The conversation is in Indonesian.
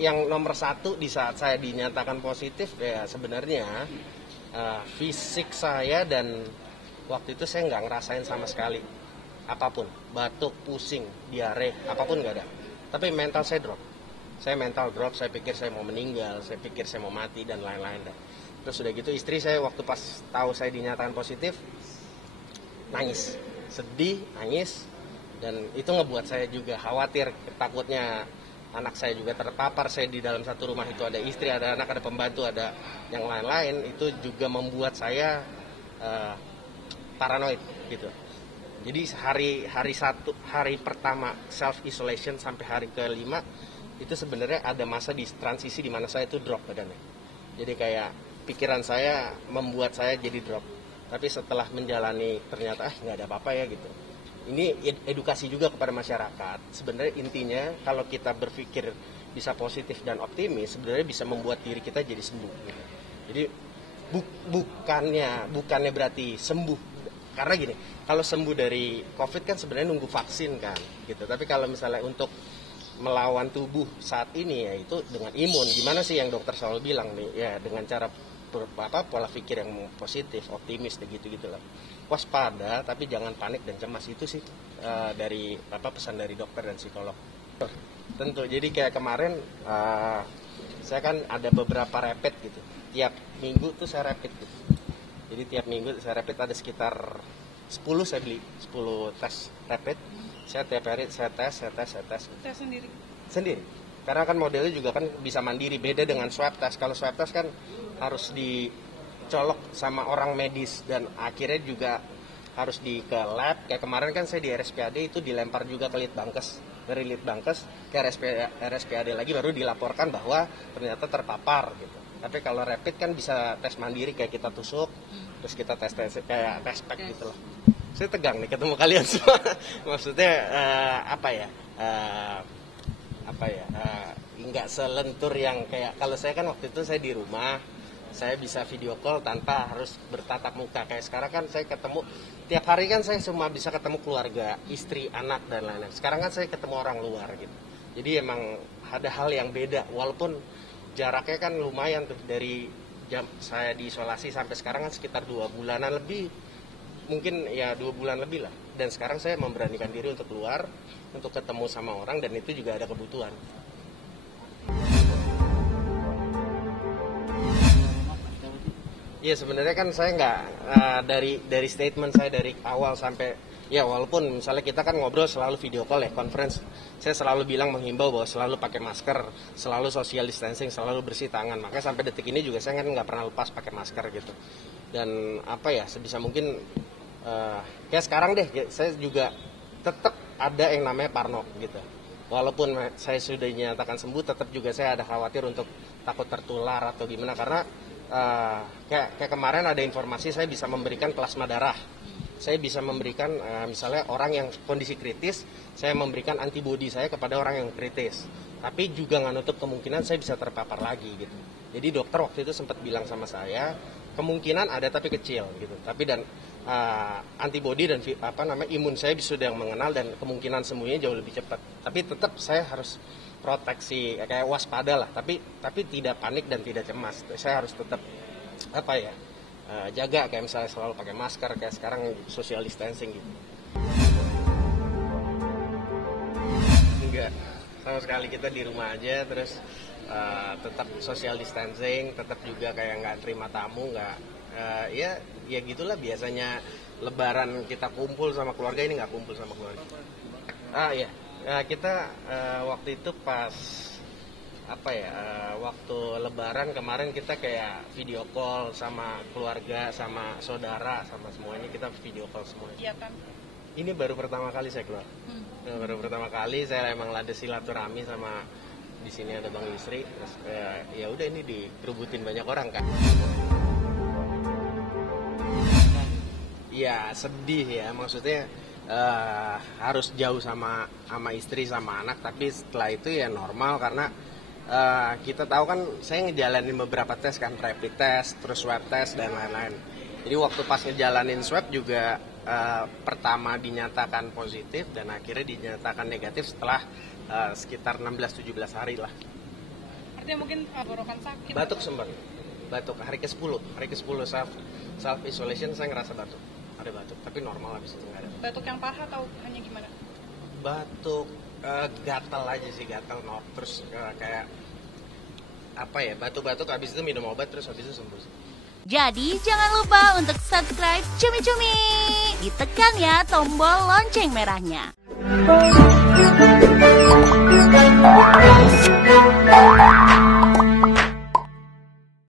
yang nomor satu di saat saya dinyatakan positif ya sebenarnya fisik saya, dan waktu itu saya nggak ngerasain sama sekali apapun, batuk, pusing, diare, apapun nggak ada. Tapi mental saya drop. Saya mental drop, saya pikir saya mau meninggal, saya pikir saya mau mati dan lain-lain. Terus udah gitu istri saya waktu pas tahu saya dinyatakan positif nangis, sedih, nangis, dan itu ngebuat saya juga khawatir, takutnya anak saya juga terpapar. Saya di dalam satu rumah itu ada istri, ada anak, ada pembantu, ada yang lain-lain. Itu juga membuat saya paranoid gitu. Jadi hari pertama self isolation sampai hari ke-5 itu sebenarnya ada masa di transisi di mana saya itu drop badannya. Jadi kayak pikiran saya membuat saya jadi drop. Tapi setelah menjalani ternyata nggak ada apa-apa ya gitu. Ini edukasi juga kepada masyarakat. Sebenarnya intinya kalau kita berpikir bisa positif dan optimis, sebenarnya bisa membuat diri kita jadi sembuh. Gitu. Jadi bukannya berarti sembuh. Karena gini, kalau sembuh dari COVID kan sebenarnya nunggu vaksin kan, gitu. Tapi kalau misalnya untuk melawan tubuh saat ini ya itu dengan imun. Gimana sih yang dokter selalu bilang nih? Ya dengan cara pola pikir yang positif, optimis, gitu lah. Waspada, tapi jangan panik dan cemas. Itu sih dari pesan dari dokter dan psikolog. Tentu. Jadi kayak kemarin saya kan ada beberapa rapid gitu. Tiap minggu tuh saya rapid gitu. Jadi tiap minggu saya rapid ada sekitar 10 saya beli, 10 tes rapid. Saya tiap hari saya tes. Tes sendiri? Sendiri. Karena kan modelnya juga kan bisa mandiri, beda dengan swab test. Kalau swab test kan harus dicolok sama orang medis dan akhirnya juga harus ke lab. Kayak kemarin kan saya di RSPAD itu dilempar juga ke Litbangkes. Dari Litbangkes ke RSPAD lagi baru dilaporkan bahwa ternyata terpapar gitu. Tapi kalau rapid kan bisa tes mandiri, kayak kita tusuk, terus kita tes kayak tes pack gitu loh. Saya tegang nih ketemu kalian semua. Maksudnya nggak selentur yang kayak kalau saya kan waktu itu saya di rumah, saya bisa video call tanpa harus bertatap muka. Kayak sekarang kan saya ketemu tiap hari kan saya semua bisa ketemu keluarga, istri, anak dan lain-lain. Sekarang kan saya ketemu orang luar gitu. Jadi emang ada hal yang beda, walaupun jaraknya kan lumayan tuh dari jam saya diisolasi sampai sekarang kan sekitar 2 bulanan lebih, mungkin ya 2 bulan lebih lah. Dan sekarang saya memberanikan diri untuk keluar, untuk ketemu sama orang, dan itu juga ada kebutuhan. Iya sebenarnya kan saya nggak dari statement saya dari awal sampai ya, walaupun misalnya kita kan ngobrol selalu video call ya, conference, saya selalu bilang menghimbau bahwa selalu pakai masker, selalu social distancing, selalu bersih tangan. Makanya sampai detik ini juga saya kan nggak pernah lepas pakai masker gitu. Dan sebisa mungkin kayak sekarang deh saya juga tetap ada yang namanya parno gitu. Walaupun saya sudah dinyatakan sembuh, tetap juga saya ada khawatir untuk takut tertular atau gimana, karena kayak kemarin ada informasi saya bisa memberikan plasma darah. Saya bisa memberikan misalnya orang yang kondisi kritis, saya memberikan antibodi saya kepada orang yang kritis. Tapi juga nggak nutup kemungkinan saya bisa terpapar lagi gitu. Jadi dokter waktu itu sempat bilang sama saya, kemungkinan ada tapi kecil gitu. Tapi dan antibodi dan imun saya sudah yang mengenal, dan kemungkinan sembuhnya jauh lebih cepat. Tapi tetap saya harus proteksi, kayak waspada lah. Tapi tidak panik dan tidak cemas. Saya harus tetap jaga, kayak misalnya selalu pakai masker, kayak sekarang social distancing gitu. Enggak, sama sekali, kita di rumah aja, terus tetap social distancing, tetap juga kayak nggak terima tamu, nggak ya gitulah. Biasanya lebaran kita kumpul sama keluarga, ini nggak kumpul sama keluarga. Kita waktu itu pas waktu lebaran kemarin kita kayak video call sama keluarga, sama saudara, sama semuanya, kita video call semua. Iya kan? Ini baru pertama kali saya keluar. Baru pertama kali saya emang ada silaturahmi sama, di sini ada Bang Yusri, terus ya udah ini dikerubutin banyak orang kan. Ya sedih ya, maksudnya harus jauh sama istri sama anak, tapi setelah itu ya normal, karena kita tahu kan saya ngejalanin beberapa tes kan, rapid test, terus swab test dan lain-lain. Jadi waktu pas ngejalanin swab juga pertama dinyatakan positif dan akhirnya dinyatakan negatif setelah sekitar 16-17 hari lah. Artinya mungkin tenggorokan sakit. Batuk sempat. Batuk hari ke-10 self isolation saya ngerasa batuk. Ada batuk, tapi normal habis itu nggak ada. Batuk yang parah atau hanya gimana? Batuk gatal aja sih, gatal terus kayak apa ya, batuk-batuk habis itu minum obat terus habis itu sembuh. Jadi jangan lupa untuk subscribe Cumi Cumi. Ditekan ya tombol lonceng merahnya.